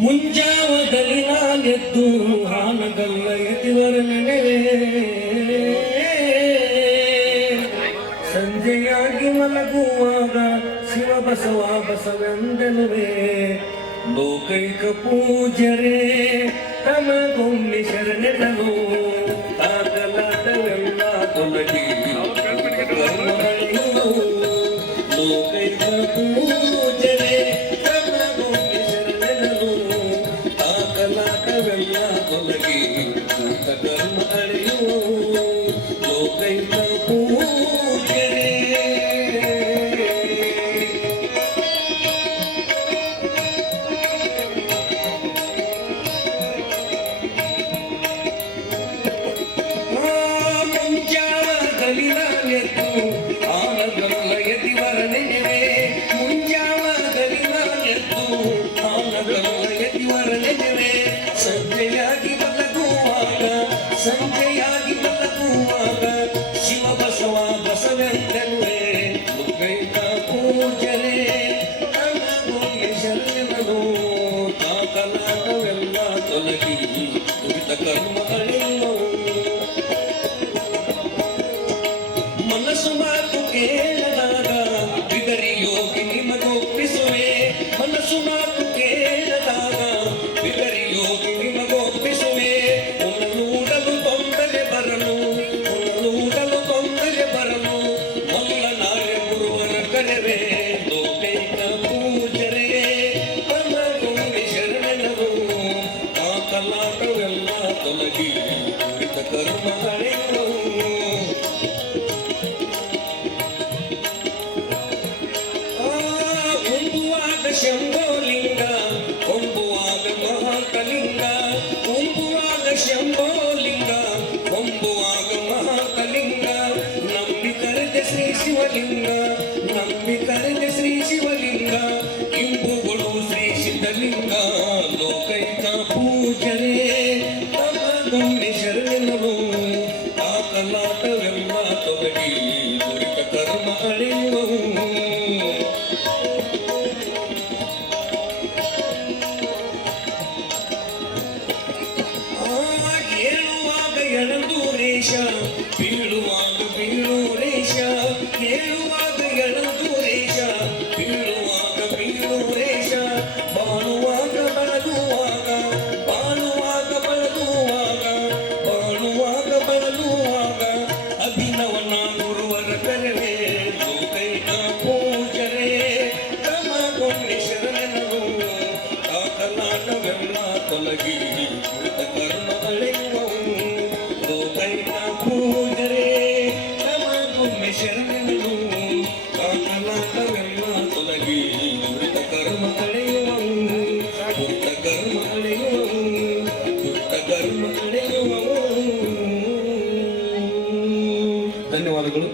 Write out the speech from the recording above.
ಮುಂಜಾವದಲ್ಲಿ ನಾನೆದ್ದು ಹಾನಗಲ್ಲ ಎದಿವರ ನೆನೆವೆ ಸಂಜೆಯಾಗಿ ಮಲಗುವಾಗ ಶಿವ ಬಸವ ಬಸವೆಂದೆನುವೆ ಲೋಕೈಕ ಪೂಜರೆ ತಮಗೊಮ್ಮೆ ಶರಣೆನನು ಆಗಲಾಟವೆಲ್ಲ ತೊಲಗಿ ಲೋಕೈಕ ಪೂಜರೆ ತಮಗೊಮ್ಮೆ ಶರಣೆನನು ಆಗಲಾಟವೆಲ್ಲ ತೊಲಗಿ ಕರ್ಮ ಅಳೆಯುವ ಲೋಕೈಕ ಪೂಜರೆ ಆನಗಲ್ಲ ಎದಿವರ ನೆನೆವೆ ಮುಂಜಾವದಲ್ಲಿ ನಾನೆದ್ದು ಆನಗಲ್ಲ ಎದಿವರ ನೆನೆವೆ ಸಂಜೆಯಾಗಿ ಮಲಗುವಾಗ ಶಿವ ಬಸವ ಬಸವೆಂದೆನುವೆ ಲೋಕೈಕ ಪೂಜರೆ ತಮಗೊಮ್ಮೆ ಶರಣೆನನು ತಾಕಲಾಟವೆಲ್ಲ ತೊಲಗಿ ದುರಿತ ಕರ್ಮಗಳೆಲ್ಲವೂ ಮನಸ್ಸು ಮಾತು ಕೇಳದಾಗ ಬಿದರಿ ಯೋಗಿ ನಿಮಗೊಪ್ಪಿಸುವೆ ಮನಸ್ಸು ಮಾತು ಕೇಳದಾಗ ಬಿದರಿ ಯೋಗಿ ನಿಮಗೊಪ್ಪಿಸುವೆ ಉನ್ನೂಡಲು ತೊಂದರೆ ಬರಲು ಮೊದಲ ನಾರ್ಯ ಗುರುವರ ಕರೆವೆ ಲೋಕೈಕ ಪೂಜರೆ ತಮಗೊಮ್ಮೆ ಶರಣೆನರು ಕಾಕಲಾಟವೆಲ್ಲ ತೊಲಗಿ ಕುರಿತ ಕರ್ಮಗಳೆಲ್ಲವೂ ಶಂಭೋಲಿಂಗ ಕೊಂಬುವಾಗ ಮಹಾಕಲಿಂಗ ಕೊಂಬುವಾಗ ಶಂಭೋಲಿಂಗ ಕೊಂಬುವಾಗ ಮಹಾಕಲಿಂಗ ನಂಬಿ ಕರೆದ ಶ್ರೀ ಶಿವಲಿಂಗ ಇಂಬುಗಳು ಶ್ರೀ ಸಿದ್ಧಲಿಂಗ ಲೋಕೈಕ ಪೂಜರೆ ತಮಗೊಮ್ಮೆ ಶರಣೆನನು ಆಕಲಾಟವೆಲ್ಲ ತೊಲಗಿ ದುರಿತ ಕರ್ಮ ಅಳೆಯುವವು ಎಳಂದೂರೇಶ ಬೀಳುವಾಗ ಬೀಳೂರೇಶ ಕೇಳುವಾಗ ಎಳಂದೂರೇಶ ಬೀಳುವಾಗ ಬೀಳೂರೇಶ ಬಾಳುವಾಗ ಬಳಲುವಾಗ ಅಭಿನವನ ಗುರುವರ ಕರೆವೆ ಲೋಕೈಕ ಪೂಜರೆ ತಮಗೊಮ್ಮೆ ಶರಣೆನರು ಕಾಕಲಾಟವೆಲ್ಲ ತೊಲಗಿ ಕುರಿತ ಕರ್ಮಗಳೆಲ್ಲವೂ ಲೋಕೈಕ ಪೂಜರೆ ತಮಗೊಮ್ಮೆ ಶರಣೆನರು ಕಾಕಲಾಟವೆಲ್ಲ ತೊಲಗಿ ಕುರಿತ ಕರ್ಮ ಅಳೆಯುವವು ಧನ್ಯವಾದಗಳು.